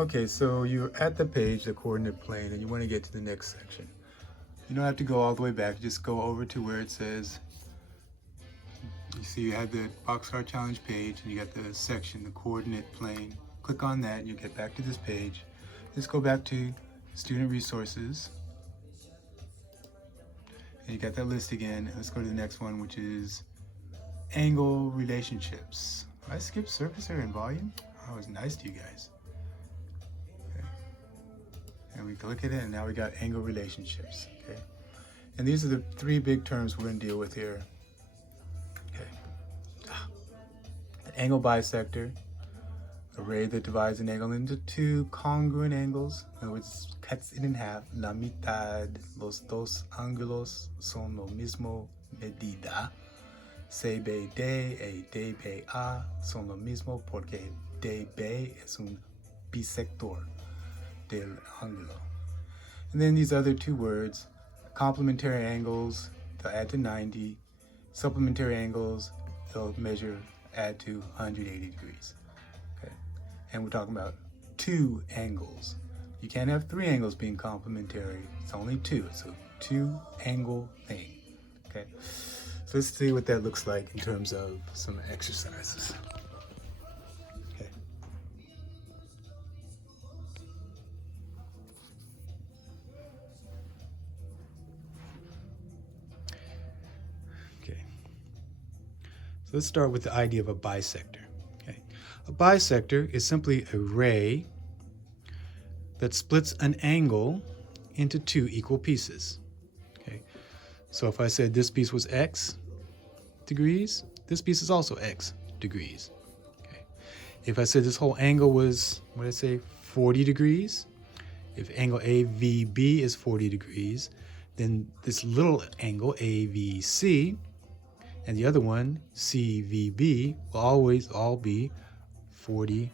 Okay, so you're at the page, the coordinate plane, and you want to get to the next section. You don't have to go all the way back. Just go over to where it says, you see you have the boxcar challenge page, and you got the section, the coordinate plane. Click on that, and you get back to this page. Just go back to student resources, and you got that list again. Let's go to the next one, which is angle relationships. I skipped surface area and volume. I was nice to you guys. Okay. And we click at it, and now we got angle relationships. Okay. And these are the three big terms we're going to deal with here. Okay. The angle bisector, array that divides an angle into two congruent angles. In other words, cuts it in half. La mitad, los dos ángulos son lo mismo medida. CB D y DB A son lo mismo porque DB es un bisector del ángulo. And then these other two words, complementary angles, they'll add to 90. Supplementary angles, they'll add to 180 degrees. Okay, and we're talking about two angles. You can't have three angles being complementary. It's only two. It's a two-angle thing. Okay. So let's see what that looks like in terms of some exercises. Okay. Okay. So let's start with the idea of a bisector. Okay. A bisector is simply a ray that splits an angle into two equal pieces. Okay. So if I said this piece was x degrees, this piece is also x degrees. Okay. If I said this whole angle was, what did I say, 40 degrees, if angle AVB is 40 degrees, then this little angle AVC and the other one CVB will always all be 40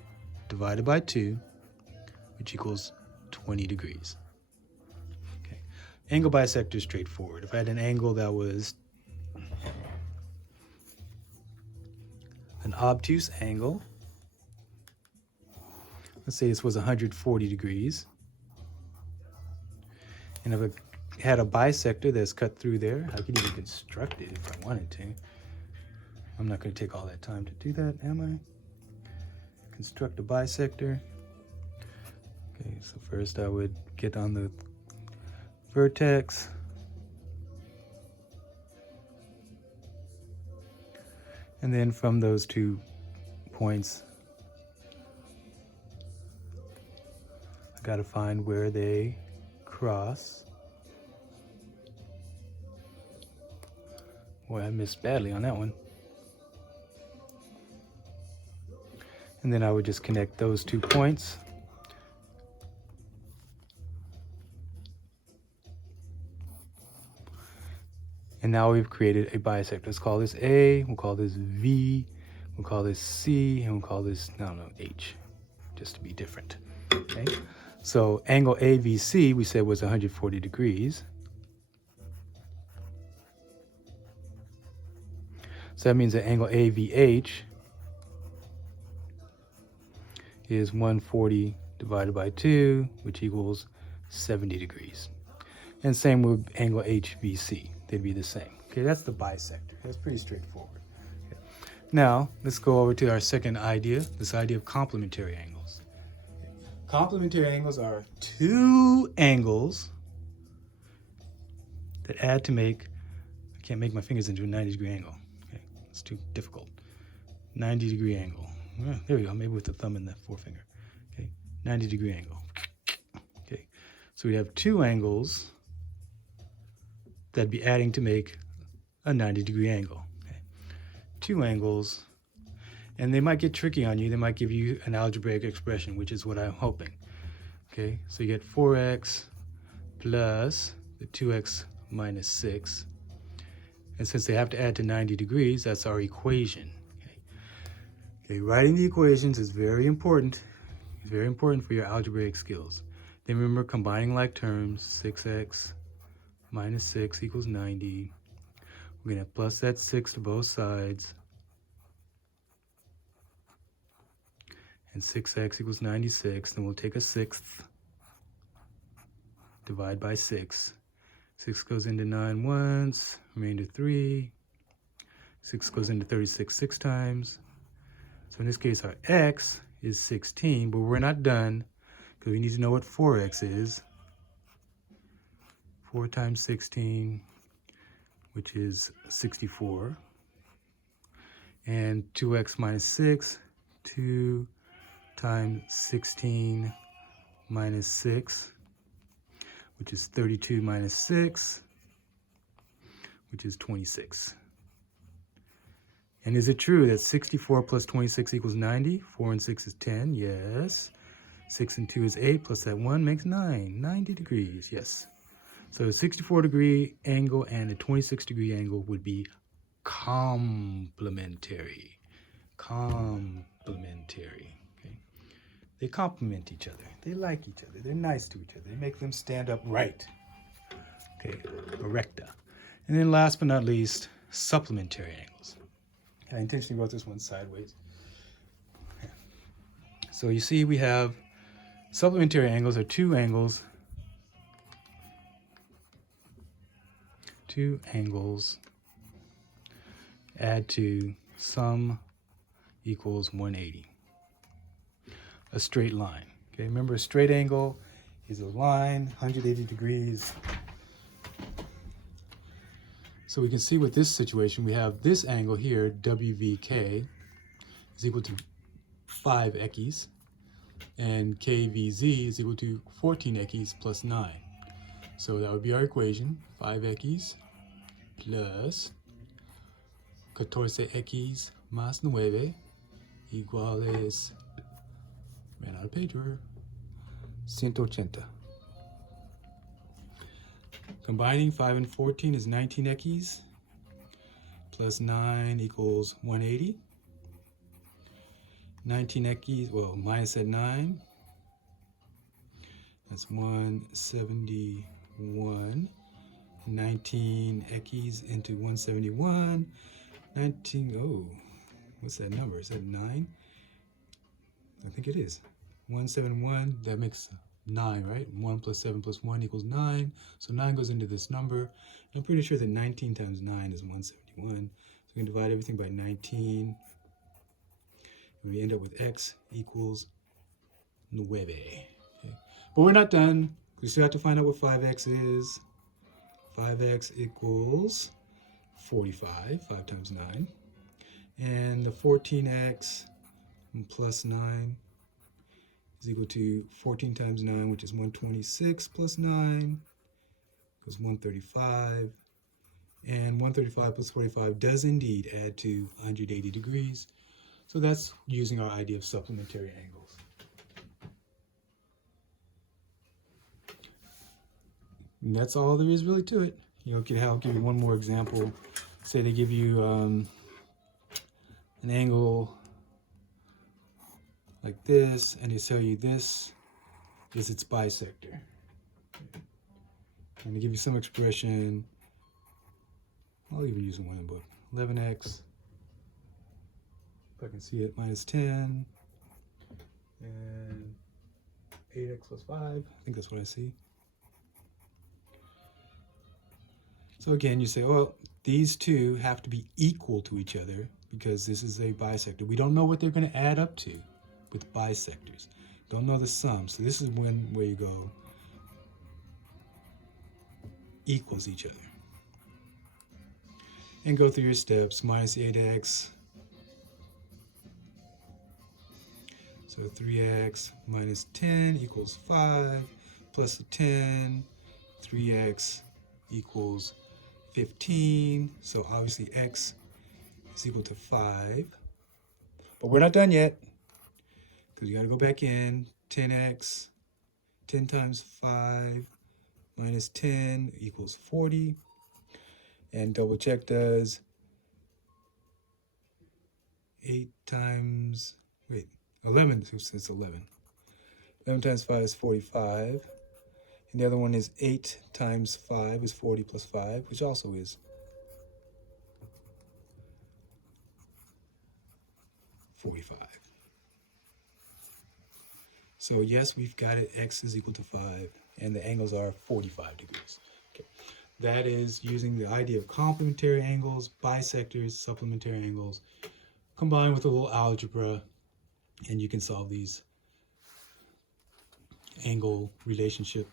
divided by 2, which equals 20 degrees. Okay. Angle bisector is straightforward. If I had an angle that was an obtuse angle, let's say this was 140 degrees, and if I had a bisector that's cut through there, I could even construct it if I wanted to. I'm not going to take all that time to do that, am I? Construct a bisector. Okay, so first I would get on the vertex. And then from those 2 points, I got to find where they cross. Boy, I missed badly on that one. And then I would just connect those 2 points. And now we've created a bisector. Let's call this A, we'll call this V, we'll call this C, and we'll call this, H, just to be different. Okay? So angle AVC, we said was 140 degrees. So that means that angle AVH is 140 divided by 2, which equals 70 degrees. And same with angle HVC. They'd be the same. Okay, that's the bisector. That's pretty straightforward. Okay. Now, let's go over to our second idea, this idea of complementary angles. Okay. Complementary angles are two angles that add to make, I can't make my fingers into a 90-degree angle. Okay, it's too difficult. 90-degree angle. There we go, maybe with the thumb and the forefinger. Okay, 90-degree angle. Okay, so we have two angles that'd be adding to make a 90-degree angle. Okay. Two angles, and they might get tricky on you. They might give you an algebraic expression, which is what I'm hoping. Okay, so you get 4x plus the 2x minus 6. And since they have to add to 90 degrees, that's our equation. Okay, writing the equations is very important. It's very important for your algebraic skills. Then remember combining like terms, 6x minus 6 equals 90. We're going to plus that 6 to both sides. and 6x equals 96. Then we'll take a sixth, divide by 6. 6 goes into 9 once, remainder 3. 6 goes into 36 6 times. So in this case, our x is 16, but we're not done because we need to know what 4x is. 4 times 16, which is 64. And 2x minus 6, 2 times 16 minus 6, which is 32 minus 6, which is 26. And is it true that 64 plus 26 equals 90? 4 and 6 is 10, yes. 6 and 2 is 8, plus that 1 makes 9, 90 degrees, yes. So a 64-degree angle and a 26-degree angle would be complementary. Complementary, okay? They complement each other. They like each other. They're nice to each other. They make them stand up right. Okay, erecta. And then last but not least, supplementary angles. I intentionally wrote this one sideways. So you see we have supplementary angles are two angles add to sum equals 180. A straight line. Okay, remember a straight angle is a line, 180 degrees. So we can see with this situation, we have this angle here, WVK, is equal to 5x, and KVZ is equal to 14x plus 9. So that would be our equation, 5x plus 14x más 9 iguales, ran out of paper, 180. Combining 5 and 14 is 19x plus 9 equals 180. 19x, well, minus that 9, that's 171. 19x into 171. 19, oh, what's that number? Is that 9? I think it is. 171, that makes 9, right? 1 plus 7 plus 1 equals 9. So 9 goes into this number. And I'm pretty sure that 19 times 9 is 171. So we can divide everything by 19. And we end up with x equals 9. Okay. But we're not done. We still have to find out what 5x is. 5x equals 45, 5 times 9. And the 14x plus 9 is equal to 14 times 9, which is 126 plus 9 equals 135. And 135 plus 45 does indeed add to 180 degrees. So that's using our idea of supplementary angles. And that's all there is really to it. You know, I'll give you one more example. Say they give you an angle like this, and they tell you this is its bisector. And they give you some expression. I'll even use the one in the book. 11x, if I can see it, minus 10, and 8x plus 5. I think that's what I see. So again, you say, well, these two have to be equal to each other because this is a bisector. We don't know what they're going to add up to with bisectors. Don't know the sum. So this is where you go equals each other. And go through your steps. Minus 8x. So 3x minus 10 equals 5. Plus the 10. 3x equals 15. So obviously x is equal to 5. But we're not done yet, because you got to go back in. 10x, 10 times 5 minus 10 equals 40. And double check does 8 times, wait, 11, it's 11. 11 times 5 is 45. And the other one is 8 times 5 is 40 plus 5, which also is 45. So yes, we've got it, x is equal to 5, and the angles are 45 degrees. Okay. That is using the idea of complementary angles, bisectors, supplementary angles, combined with a little algebra, and you can solve these angle relationship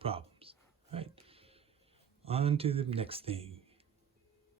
problems. All right. On to the next thing.